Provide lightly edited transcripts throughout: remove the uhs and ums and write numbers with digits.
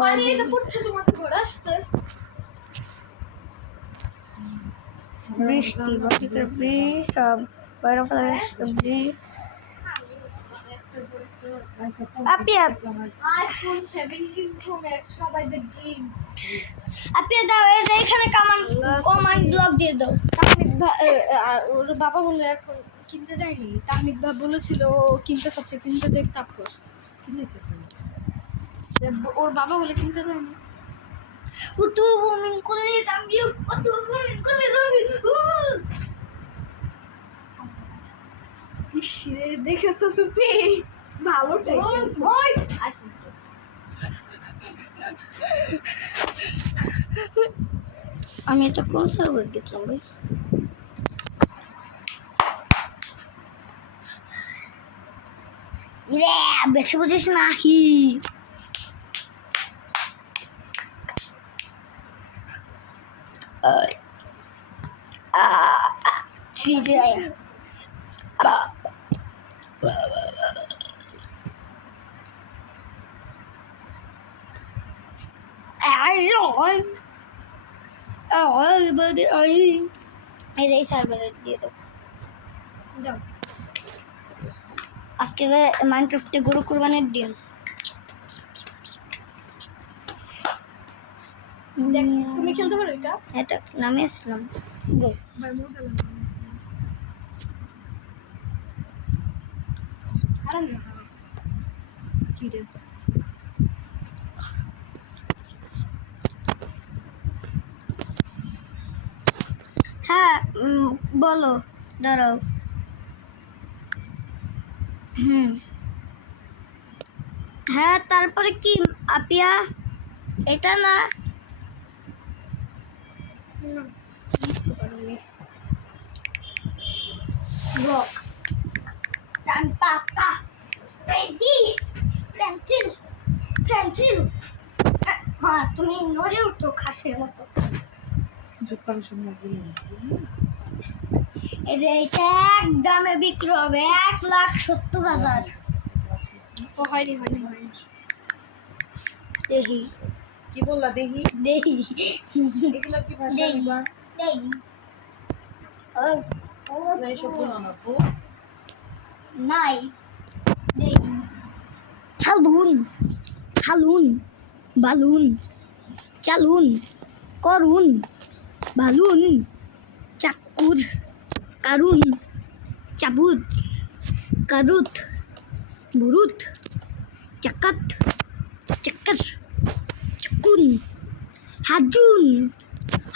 পানি তো পড়ছে তোমার ঘোড়া আসছে বৃষ্টি বৃষ্টির সব বরফ সবজি আপি আইফোন 17 প্রো ম্যাক্স সবাইদের ড্রিম আপনি দাও এখানে কমান্ড ব্লক দিয়ে দাও। ওর বাবা বলে এখন কিনতে যায়নি তাহমিদ ভাই বলেছিল ও কিনতে চাচ্ছে কিনতে দেখ তারপর কিনেছে ওর বাবা বলে কিনতে যায়নি উতু মুমিন কোলে দামিও উতু মুমিন কোলে দামিও ইসরে দেখেছো সুপি ভালো টাইপের ওই আইফোন আমি এটা কোন সার্ভার দেখলাম ভাই রে বেশি বুঝিস নাহি ঠিক আছে এই সার্ভারে দিয়ে দাও দাও আজকে মাইনক্রাফটে গরু কুরবানির দিন দেখ তুমি খেলতে পারো এটা এটা নামে আসলাম গো ভাই মজা লাগে আরাম না কি রে হ্যাঁ বলো দাঁড়াও হ্যাঁ তারপরে কি আপিয়া এটা না বুঝতে পারিনি রক পাতা পেন্সিল পেন্সিল হ্যাঁ তুমি নড়ে উঠো খাসের মতো এটা এক দামে বিক্রি হবে 1,70,000 ও হয়নি দেখি কি বললা দেখি দেখি এগুলা কি ভাষা দেখি নিবা দেখি না এসব বলো না আপু নাই দেখি হালুন হালুন বালুন চালুন করুন বালুন চাকুর কারুন চাবুত কারুত বুরুত চাকাত চাক্কর চাকুন হাজুন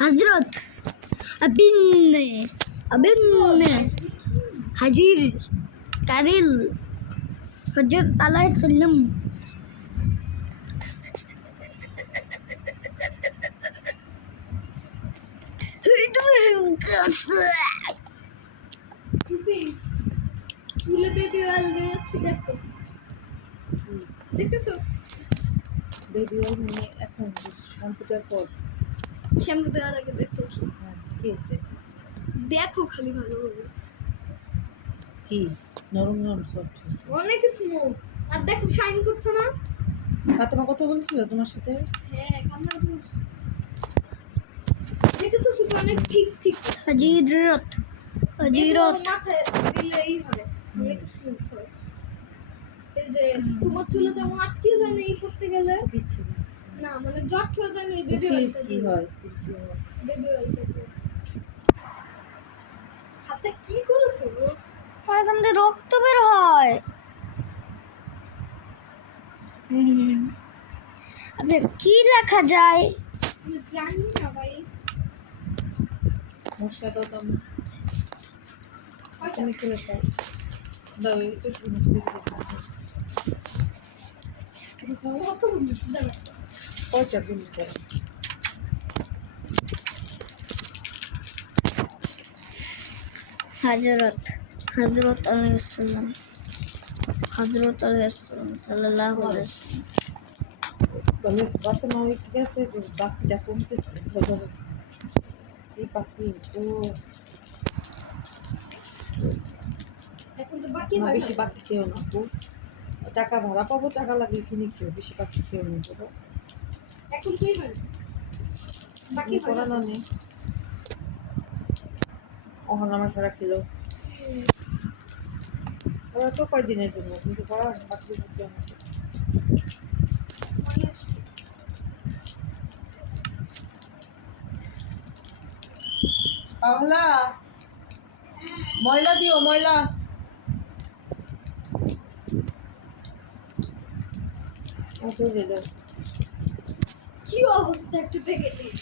হজরত আবিন্নে আবিন্নে হাজির কারিল হজরত আলাইহিস সালাম সুপি চুলে বেবি অয়েল দিয়েছি দেখো দেখতেছো বেবি অয়েল মানে এখন কম্পিউটার পর শ্যাম্পু দেওয়ার আগে দেখো কি আছে দেখো খালি ভালোভাবে কি নরম নরম সফট আছে অনেক স্মুথ আর দেখো শাইন করছে না ফাতেমা কথা বলছিল তোমার সাথে হ্যাঁ আমরা দেখেছো সুপি অনেক ঠিক ঠিক হজরত হজরত মাথায় দিলেই হবে অনেক স্মুথ হয় এই যে তোমার চুলে যেমন আটকে যায় না এই করতে গেলে কিছু না মানে জট হয়ে যায় না এই বেবি কি হয় সিল্কি হয় বেবি অয়েলটা হাতে কি করেছো আর এখান থেকে রক্ত বের হয় আপনি কি লেখা যায় আমি জানি না ভাই মশলা দাও তুমি খেলে খাও দাও এই তো তুমি খাও কত দাও কয়টা দিন করে হজরত হজরত আলাইহিস সালাম হজরত আলাইহিস সালাম সাল্লাল্লাহু আলাইহি বলে ফাতেমা ওই ঠিক আছে বাকিটা কমতেছে এই বাকি তো এখন তো বাকি না হয় বেশি না বাকি খেও না আপু টাকা ভাড়া পাবো টাকা লাগিয়ে কিনে খেও বেশি বাকি খেও না বাবা এখন তুই হয় বাকি তুমি পড়ানো নেই ওখানে আমার সারা খেলো ওরা তো কয়দিনের জন্য কিন্তু পড়ান বাকি করতে হবে পাওলা ময়লা দিও ময়লা ওকে দিয়ে দাও কি অবস্থা একটু দেখে দিই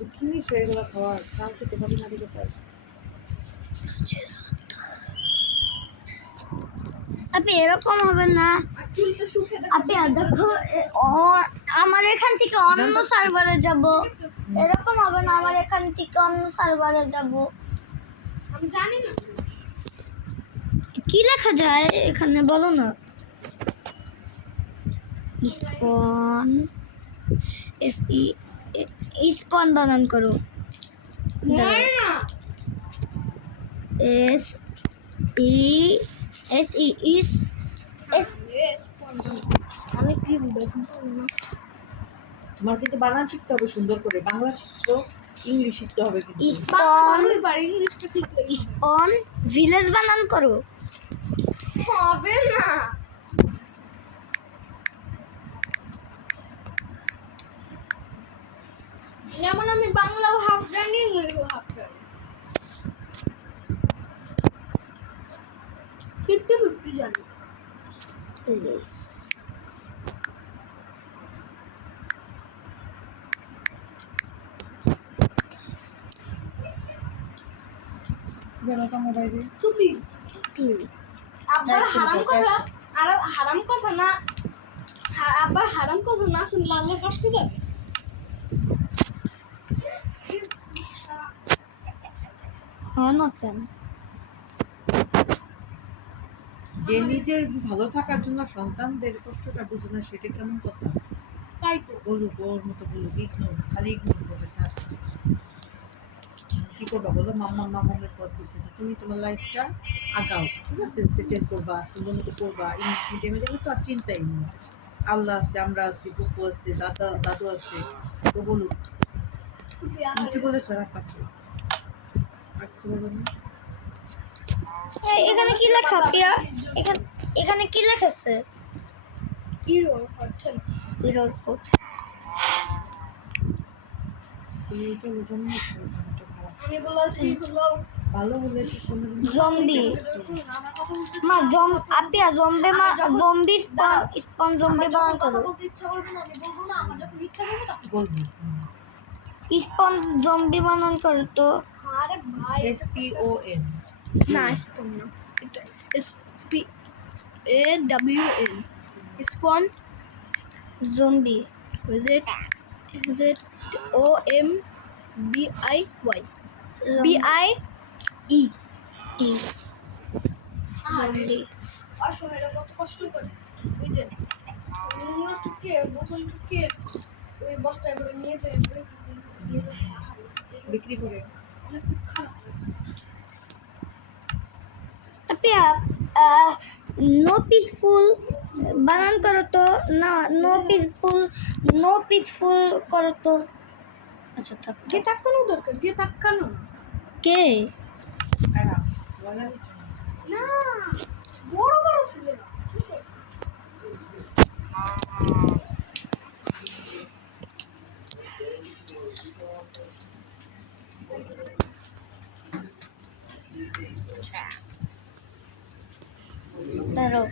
তো কি সেগুলো খাওয়ার কাল থেকে ভাবি না দিকে পাই আপনি এরকম হবে না। আর চুলটা শুকিয়ে আপনি দেখো আমার এখান থেকে অন্য সার্ভারে যাব। এরকম হবে না, আমার এখান থেকে অন্য সার্ভারে যাব। আমি জানি না কি লেখা যায় এখানে বলো না। স্পন স্পন বানান করো। জানি না এস ই এস ই ইস এস আমি কি দিব তোমার কিন্তু বানান শিখতে হবে সুন্দর করে বাংলা শিখছো ইংলিশ শিখতে হবে কিন্তু স্পন পারি ইংলিশটা ঠিক লাগে স্পন ভিলেজ বানান করো। হবে না যেমন আমি বাংলাও হাফ জানি ইংলিশও হাফ জানি 50-50 জানি বেলাটা মোবাইলে টুপি আবার হারাম কথা আর হারাম কথা না আবার হারাম কথা না শুনলে আল্লাহ কষ্ট পাবে হয় না কেন? যে নিজের ভালো থাকার জন্য সন্তানদের কষ্টটা বুঝে না সেটা কেমন কথা তাই তো বলুক ওর মতো বলুক ইগনোর খালি ইগনোর করবে স্যার কি করবা বলো মামার পথ বুঝেছে তুমি তোমার লাইফটা আগাও ঠিক আছে সেটেল করবা সুন্দর মতো করবা ইংলিশ মিডিয়ামে যাবে তো আর চিন্তাই নেই আল্লাহ আছে আমরা আছি পুপু আছে দাদু আছে তো বলুক টুপি তুমি কি বলেছো রাখতে আচ্ছা বলো না এখানে কি লেখা প্রিয়া? এখানে কি লেখাছে? হিরো হচ্ছে না হিরোর কোড। তুমি এটা বোঝানো হচ্ছে আমি বলেছি হলো ভালো হলে তো কোনোদিন জম্বি আমার কথা বলতে মা আপিয়া জম্বি জম্বি স্পন জম্বি বানান কথা করো। বলতে ইচ্ছা করবে না আমি বলবো না আমার যখন ইচ্ছা করবে তখন বলবি স্পন জম্বি বানান করো তো। আরে ভাই SPON না স্পন না এটা SPAWN স্পন জম্বি ZOMBIY BIE জম্বি আসলে এটা কত কষ্ট করে বুঝছেন নোংরা টুকে বোতল টুকে ওই বস্তায় করে নিয়ে যায় বিক্রি করে অনেক খারাপ আপিয়া নো পিসফুল বানান করো তো। না নো পিসফুল করো তো। আচ্ছা থাক। দিয়ে টাকানো দরকার দিয়ে টাকানো কে আরাম বলা হচ্ছে না বড় বড় ছেলে না ধরো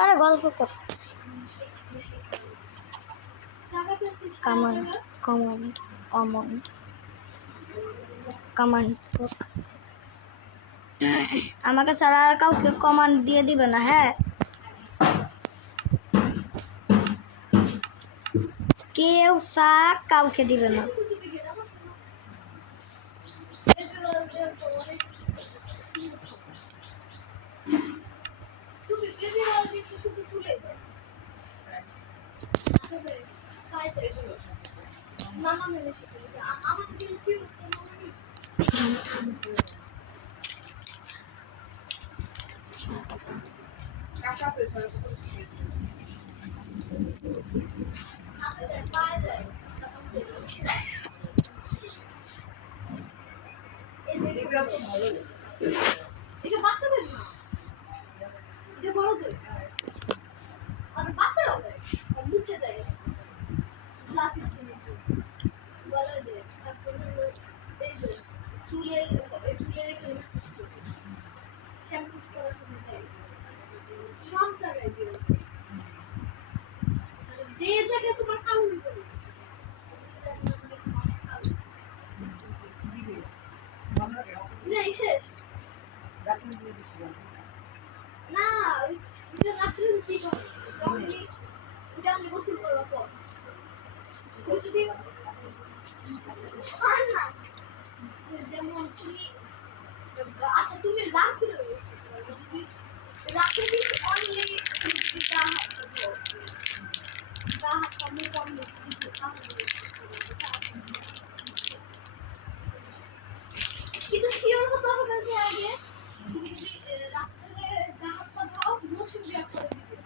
আরে গল্প কর। কমান্ড কমান্ড কমান্ড কমান্ড আমাকে ছাড়া আর কাউকে কমান্ড দিয়ে দিবে না। হ্যাঁ কেউ কাউকে দিবে না। মামা মেনে শিখেছে আমাদের তো ভালো লাগে। এটা বাচ্চাদের না, এটা বড়দের। আর বাচ্চারাও দেয়, আর মুখে দেয় গ্লাস স্কিনের জন্য, গলা দেয়, তারপর হলো এই যে চুলের এখানে ম্যাসাজ করে, শ্যাম্পু করার সময় দেয়, সব জায়গায় দিয়ে দেয়। মানে যে জায়গায় তোমার আঙুল যাবে, দিবে। আমরা না শেষ ডাক্তার দিয়ে দিছি বল। না, ওইটা রাত্রে কি করে ওইটা আমি গোসল করার পর ওই যদি আর না, যেমন তুমি আচ্ছা তুমি রাত্রে যদি রাত্রে কিন্তু অনলি গা হাত কামড়ে কামড়ে কিন্তু শিওর হতে হবে যে আগে তুমি যদি রাত্রে গা হাত পা ধাও মৌসুম ব্যাগ করে দিবে।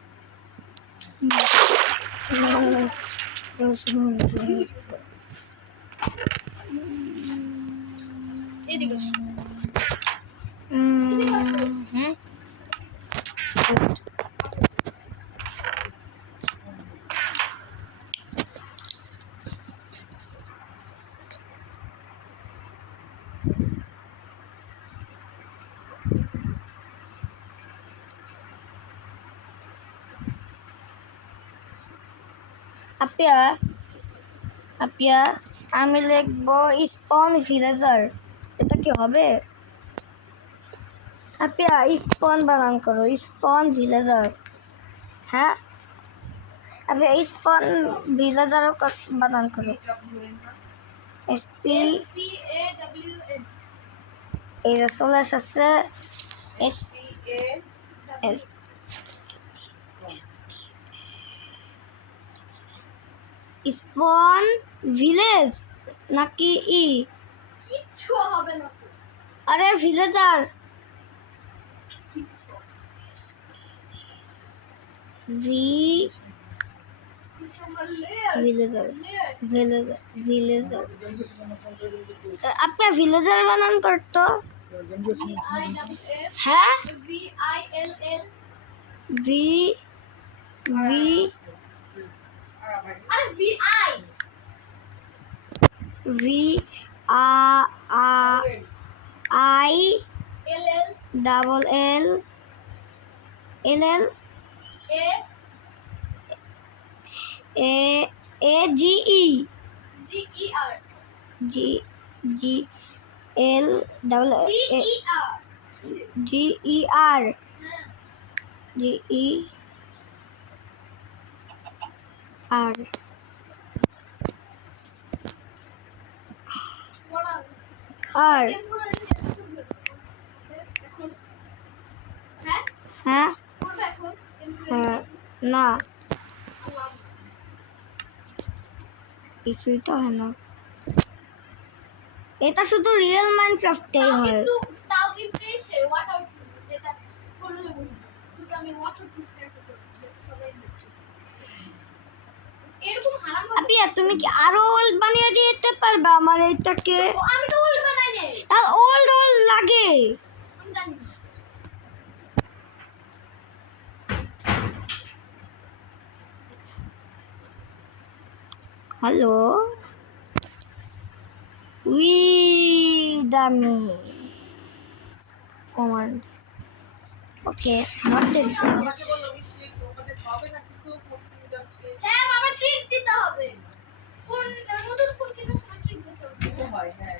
এদিকে আসো। আপিয়া আপিয়া আমি লিখবো স্পন ভিলেজার, এটা কি হবে? আপিয়া স্পন বানান করো, স্পন ভিলেজার। হ্যাঁ আপিয়া স্পন ভিলেজার বানান করো। এসপি SPAWN এই যে চলে এসেছে। স্পন ভিলেজ নাকি কিচ্ছু হবে না তো, আরে ভিলেজার কিচ্ছু ভি ভিলেজার ভিলেজার ভিলেজার আপনার ভিলেজার বানান করতো। হ্যাঁ VILL ভি ভি আরে VI V I LL double L L L A A A G E GER G G L double GER জি ই আর জি ই আর আর হ্যাঁ হ্যাঁ না কিছুই তো হয় না, এটা শুধু রিয়েল মাইনক্রাফটেই হয়। তাও কিন্তু এসে ওয়াটার যেটা করলে সেটা আমি ওয়াটার সবাই বুঝছে। এরকম হারাম আপিয়া তুমি কি আরো ওল্ড বানিয়ে দিতে পারবে আমার এটাকে? আমি তো ওল্ড বানাই নাই, ওল্ড ওল্ড লাগে। আমি জানি না। হ্যালো উই দামি কমান্ড ওকে নট দিস। আমাকে বললো মিষ্টি তোমাদের হবে না কিছু ফোন আসছে। হ্যাঁ বাবা ট্রিক দিতে হবে, কোন নতুন ফোন কেনার সময় ট্রিক দিতে হবে। ও ভাই হ্যাঁ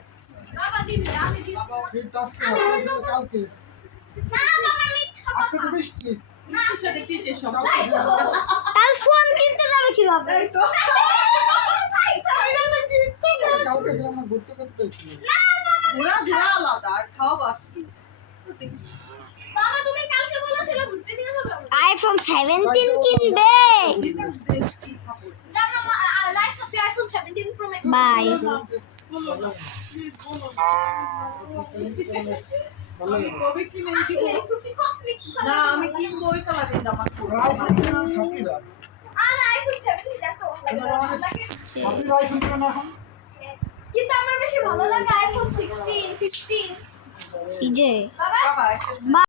বাবা দিবি, আমি দিবি বাবা ফির টাস্ক হবে কালকে। না বাবা মিথ্যা আজকে তো কথা বৃষ্টি। না সাথে টিটের সব তার ফোন কিনতে যাবে কিভাবে? তাই তো কালকে আমরা ঘুরতে করতে গেছি। ঘোরা ঘোরা আলাদা আর খাওয়া বাসি। বাবা তুমি কালকে বলেছিলে ঘুরতে নিয়ে যাবে আমাকে। আইফোন 17 কিনবে। জানো price of iPhone 17 pro max বাই ভালো আমি কবে কিনে দিব? সুপি কসমিক না আমি কিনবো ওই কালারের জামা সাকিরা আর আইফোন 17 দেখো ভালো লাগে। সাকিরা আইফোন কিনা না এখন? কিন্তু আমার বেশি ভালো লাগে আইফোন 16 15 সিজে বাবা বাবা একটা বা